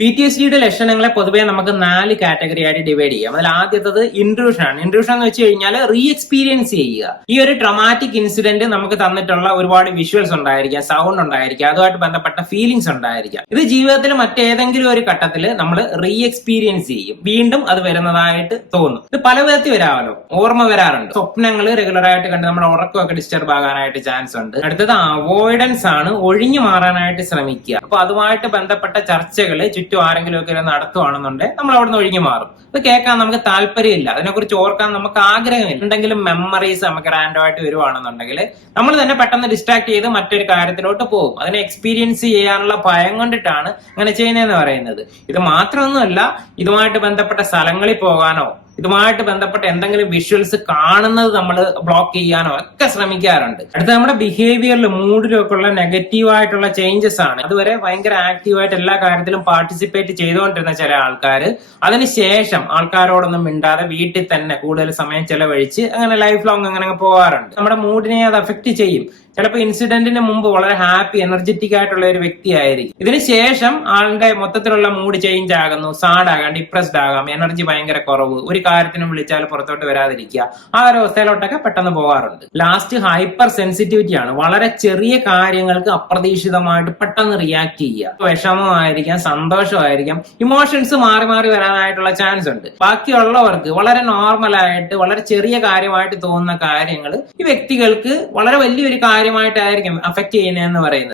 PTSDയുടെ ലക്ഷണങ്ങളെ പൊതുവെ നമുക്ക് 4 കാറ്റഗറി ആയിട്ട് ഡിവൈഡ് ചെയ്യാം. അതിൽ ആദ്യത്തത് ഇൻട്രൂഷൻ ആണ്. ഇൻട്രൂഷൻ എന്ന് വെച്ച് കഴിഞ്ഞാൽ റീ എക്സ്പീരിയൻസ് ചെയ്യുക. ഈ ഒരു ട്രോമാറ്റിക് ഇൻസിഡന്റ് നമുക്ക് തന്നിട്ടുള്ള ഒരുപാട് വിഷ്വൽസ് ഉണ്ടായിരിക്കാം, സൗണ്ട് ഉണ്ടായിരിക്കാം, അതുമായിട്ട് ബന്ധപ്പെട്ട ഫീലിംഗ്സ് ഉണ്ടായിരിക്കാം. ഇത് ജീവിതത്തിൽ മറ്റേതെങ്കിലും ഒരു ഘട്ടത്തിൽ നമ്മൾ റീ എക്സ്പീരിയൻസ് ചെയ്യും, വീണ്ടും അത് വരുന്നതായിട്ട് തോന്നും. ഇത് പല വിധത്തിൽ വരാമല്ലോ. ഓർമ്മ വരാറുണ്ട്, സ്വപ്നങ്ങൾ റെഗുലർ ആയിട്ട് കണ്ട് നമ്മുടെ ഉറക്കമൊക്കെ ഡിസ്റ്റർബ് ആകാനായിട്ട് ചാൻസ് ഉണ്ട്. അടുത്തത് അവോയ്ഡൻസ് ആണ്, ഒഴിഞ്ഞു മാറാനായിട്ട് ശ്രമിക്കുക. അപ്പൊ അതുമായിട്ട് ബന്ധപ്പെട്ട ചർച്ചകൾ ചുറ്റും ആരെങ്കിലും ഒക്കെ നടത്തുവാണെന്നുണ്ടെങ്കിൽ നമ്മൾ അവിടെ നിന്ന് ഒഴിഞ്ഞു മാറും. ഇത് കേൾക്കാൻ നമുക്ക് താല്പര്യമില്ല, അതിനെക്കുറിച്ച് ഓർക്കാൻ നമുക്ക് ആഗ്രഹമില്ല. എന്തെങ്കിലും മെമ്മറീസ് നമുക്ക് റാൻഡം ആയിട്ട് വരുവാണെന്നുണ്ടെങ്കിൽ നമ്മൾ തന്നെ പെട്ടെന്ന് ഡിസ്ട്രാക്ട് ചെയ്ത് മറ്റൊരു കാര്യത്തിലോട്ട് പോകും. അതിനെ എക്സ്പീരിയൻസ് ചെയ്യാനുള്ള ഭയം കൊണ്ടിട്ടാണ് അങ്ങനെ ചെയ്യുന്നതെന്ന് പറയുന്നത്. ഇത് മാത്രമൊന്നുമല്ല, ഇതുമായിട്ട് ബന്ധപ്പെട്ട സ്ഥലങ്ങളിൽ പോകാനോ ഇതുമായിട്ട് ബന്ധപ്പെട്ട എന്തെങ്കിലും വിഷ്വൽസ് കാണുന്നത് നമ്മൾ ബ്ലോക്ക് ചെയ്യാനോ ഒക്കെ ശ്രമിക്കാറുണ്ട്. അടുത്ത നമ്മുടെ ബിഹേവിയറിലും മൂഡിലും ഒക്കെ ഉള്ള നെഗറ്റീവ് ആയിട്ടുള്ള ചേഞ്ചസ് ആണ്. അതുവരെ ഭയങ്കര ആക്റ്റീവായിട്ട് എല്ലാ കാര്യത്തിലും പാർട്ടിസിപ്പേറ്റ് ചെയ്തുകൊണ്ടിരുന്ന ചില ആൾക്കാർ അതിനുശേഷം ആൾക്കാരോടൊന്നും മിണ്ടാതെ വീട്ടിൽ തന്നെ കൂടുതൽ സമയം ചെലവഴിച്ച് അങ്ങനെ ലൈഫ് ലോങ് അങ്ങനെ പോകാറുണ്ട്. നമ്മുടെ മൂഡിനെ അത് അഫക്ട് ചെയ്യും. ചിലപ്പോൾ ഇൻസിഡന്റിന് മുമ്പ് വളരെ ഹാപ്പി എനർജറ്റിക് ആയിട്ടുള്ള ഒരു വ്യക്തിയായിരിക്കും. ഇതിനുശേഷം ആളുടെ മൊത്തത്തിലുള്ള മൂഡ് ചേഞ്ച് ആകുന്നു, സാഡ് ആകാം, ഡിപ്രസ്ഡ് ആകാം, എനർജി ഭയങ്കര കുറവ്, ഒരു കാര്യത്തിനും വിളിച്ചാൽ പുറത്തോട്ട് വരാതിരിക്കുക, ആ ഒരു അവസ്ഥയിലോട്ടൊക്കെ പെട്ടെന്ന് പോകാറുണ്ട്. ലാസ്റ്റ് ഹൈപ്പർ സെൻസിറ്റിവിറ്റി ആണ്. വളരെ ചെറിയ കാര്യങ്ങൾക്ക് അപ്രതീക്ഷിതമായിട്ട് പെട്ടെന്ന് റിയാക്ട് ചെയ്യുക. വിഷമമായിരിക്കാം, സന്തോഷമായിരിക്കാം, ഇമോഷൻസ് മാറി മാറി വരാനായിട്ടുള്ള ചാൻസ് ഉണ്ട്. ബാക്കിയുള്ളവർക്ക് വളരെ നോർമലായിട്ട് വളരെ ചെറിയ കാര്യമായിട്ട് തോന്നുന്ന കാര്യങ്ങൾ ഈ വ്യക്തികൾക്ക് വളരെ വലിയൊരു കാര്യമായിട്ടായിരിക്കും അഫക്ട് ചെയ്യുന്നതെന്ന് പറയുന്നത്.